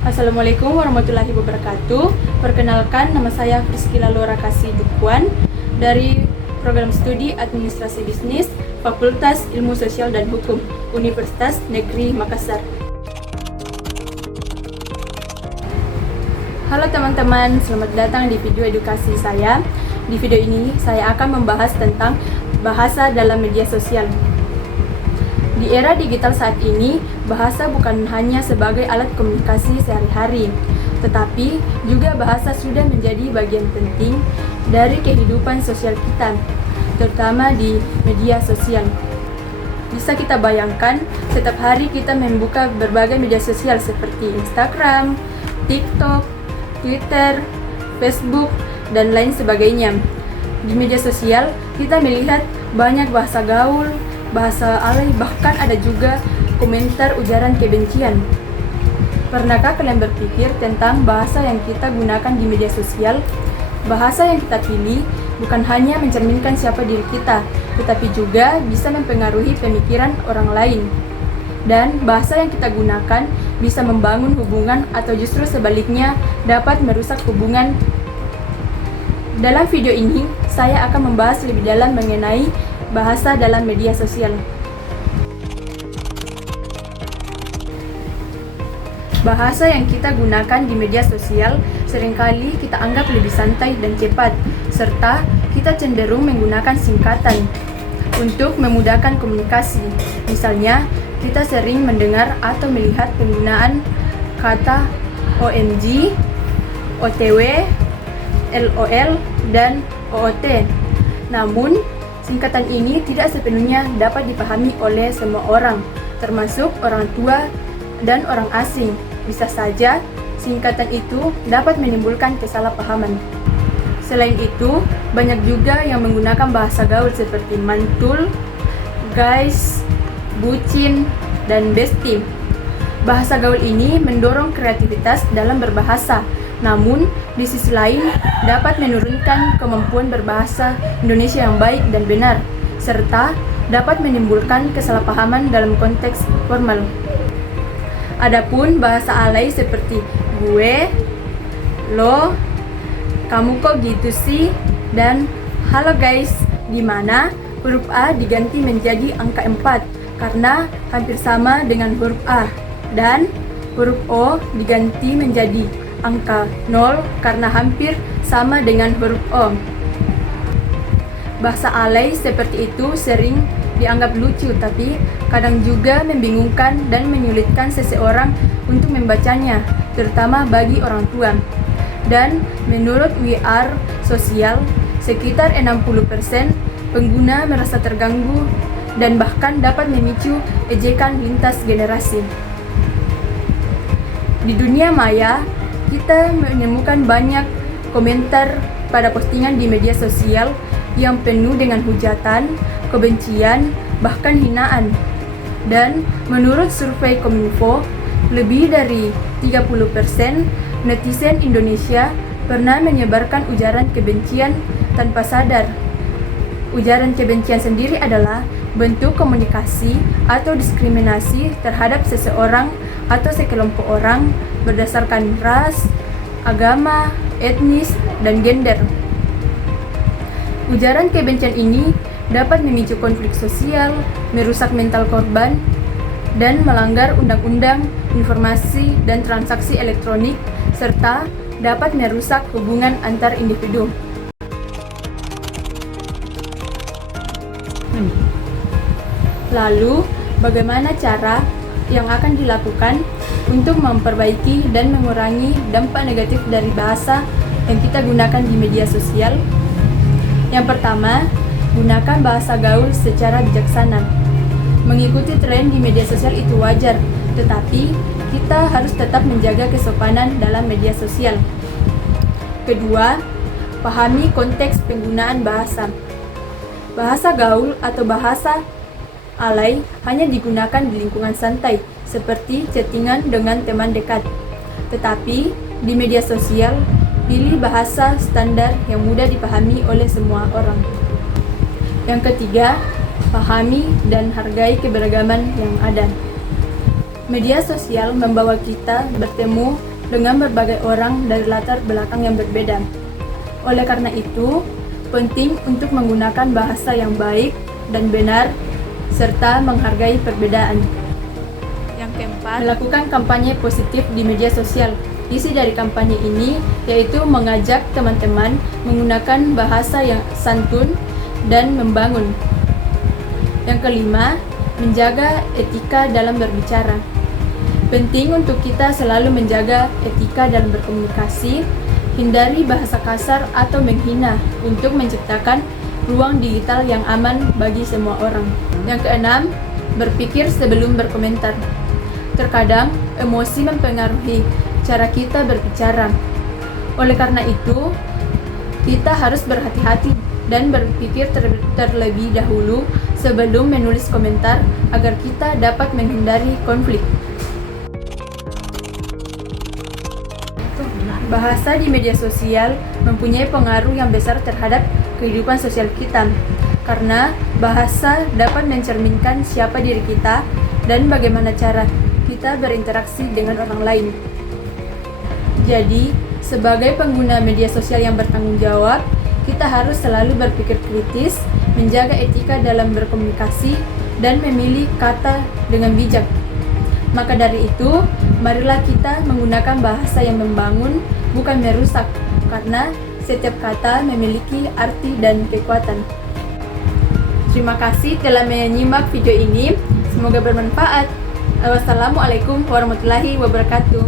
Assalamualaikum warahmatullahi wabarakatuh. Perkenalkan, nama saya Priscilla Laura Kasih Dukuan dari Program Studi Administrasi Bisnis Fakultas Ilmu Sosial dan Hukum Universitas Negeri Makassar. Halo teman-teman, selamat datang di video edukasi saya. Di video ini saya akan membahas tentang bahasa dalam media sosial. Di era digital saat ini, bahasa bukan hanya sebagai alat komunikasi sehari-hari, tetapi juga bahasa sudah menjadi bagian penting dari kehidupan sosial kita, terutama di media sosial. Bisa kita bayangkan, setiap hari kita membuka berbagai media sosial seperti Instagram, TikTok, Twitter, Facebook, dan lain sebagainya. Di media sosial, kita melihat banyak bahasa gaul, bahasa alay, bahkan ada juga komentar ujaran kebencian. Pernahkah kalian berpikir tentang bahasa yang kita gunakan di media sosial? Bahasa yang kita pilih bukan hanya mencerminkan siapa diri kita, tetapi juga bisa mempengaruhi pemikiran orang lain. Dan bahasa yang kita gunakan bisa membangun hubungan atau justru sebaliknya dapat merusak hubungan. Dalam video ini, saya akan membahas lebih dalam mengenai bahasa dalam media sosial. Bahasa yang kita gunakan di media sosial seringkali kita anggap lebih santai dan cepat, serta kita cenderung menggunakan singkatan untuk memudahkan komunikasi. Misalnya, kita sering mendengar atau melihat penggunaan kata OMG, OTW, LOL, dan OOT. Namun, singkatan ini tidak sepenuhnya dapat dipahami oleh semua orang, termasuk orang tua dan orang asing. Bisa saja, singkatan itu dapat menimbulkan kesalahpahaman. Selain itu, banyak juga yang menggunakan bahasa gaul seperti mantul, guys, bucin, dan bestie. Bahasa gaul ini mendorong kreativitas dalam berbahasa, namun di sisi lain dapat menurunkan kemampuan berbahasa Indonesia yang baik dan benar, serta dapat menimbulkan kesalahpahaman dalam konteks formal. Adapun bahasa alay seperti gue, lo, kamu kok gitu sih, dan halo guys, di mana huruf A diganti menjadi angka 4 karena hampir sama dengan huruf A, dan huruf O diganti menjadi angka 0 karena hampir sama dengan huruf O. Bahasa alay seperti itu sering dianggap lucu, tapi kadang juga membingungkan dan menyulitkan seseorang untuk membacanya, terutama bagi orang tua. Dan menurut WR Sosial, sekitar 60% pengguna merasa terganggu dan bahkan dapat memicu ejekan lintas generasi. Di dunia maya, kita menemukan banyak komentar pada postingan di media sosial yang penuh dengan hujatan, kebencian, bahkan hinaan. Dan menurut survei Kominfo, lebih dari 30% netizen Indonesia pernah menyebarkan ujaran kebencian tanpa sadar. Ujaran kebencian sendiri adalah bentuk komunikasi atau diskriminasi terhadap seseorang atau sekelompok orang berdasarkan ras, agama, etnis, dan gender. Ujaran kebencian ini dapat memicu konflik sosial, merusak mental korban, dan melanggar Undang-Undang Informasi dan Transaksi Elektronik, serta dapat merusak hubungan antar individu. Lalu, bagaimana cara yang akan dilakukan untuk memperbaiki dan mengurangi dampak negatif dari bahasa yang kita gunakan di media sosial? Yang pertama, gunakan bahasa gaul secara bijaksana. Mengikuti tren di media sosial itu wajar, tetapi kita harus tetap menjaga kesopanan dalam media sosial. Kedua, pahami konteks penggunaan bahasa. Bahasa gaul atau bahasa alay hanya digunakan di lingkungan santai, seperti chattingan dengan teman dekat. Tetapi, di media sosial, pilih bahasa standar yang mudah dipahami oleh semua orang. Yang ketiga, pahami dan hargai keberagaman yang ada. Media sosial membawa kita bertemu dengan berbagai orang dari latar belakang yang berbeda. Oleh karena itu, penting untuk menggunakan bahasa yang baik dan benar, serta menghargai perbedaan. Yang keempat, melakukan kampanye positif di media sosial. Isi dari kampanye ini yaitu mengajak teman-teman menggunakan bahasa yang santun dan membangun. Yang kelima, menjaga etika dalam berbicara. Penting untuk kita selalu menjaga etika dalam berkomunikasi, hindari bahasa kasar atau menghina untuk menciptakan ruang digital yang aman bagi semua orang. Yang keenam, berpikir sebelum berkomentar. Terkadang, emosi mempengaruhi cara kita berbicara. Oleh karena itu, kita harus berhati-hati dan berpikir terlebih dahulu sebelum menulis komentar agar kita dapat menghindari konflik. Bahasa di media sosial mempunyai pengaruh yang besar terhadap kehidupan sosial kita, karena bahasa dapat mencerminkan siapa diri kita dan bagaimana cara kita berinteraksi dengan orang lain. Jadi, sebagai pengguna media sosial yang bertanggung jawab, kita harus selalu berpikir kritis, menjaga etika dalam berkomunikasi, dan memilih kata dengan bijak. Maka dari itu, marilah kita menggunakan bahasa yang membangun, bukan merusak, karena setiap kata memiliki arti dan kekuatan. Terima kasih telah menyimak video ini, semoga bermanfaat. Wassalamualaikum warahmatullahi wabarakatuh.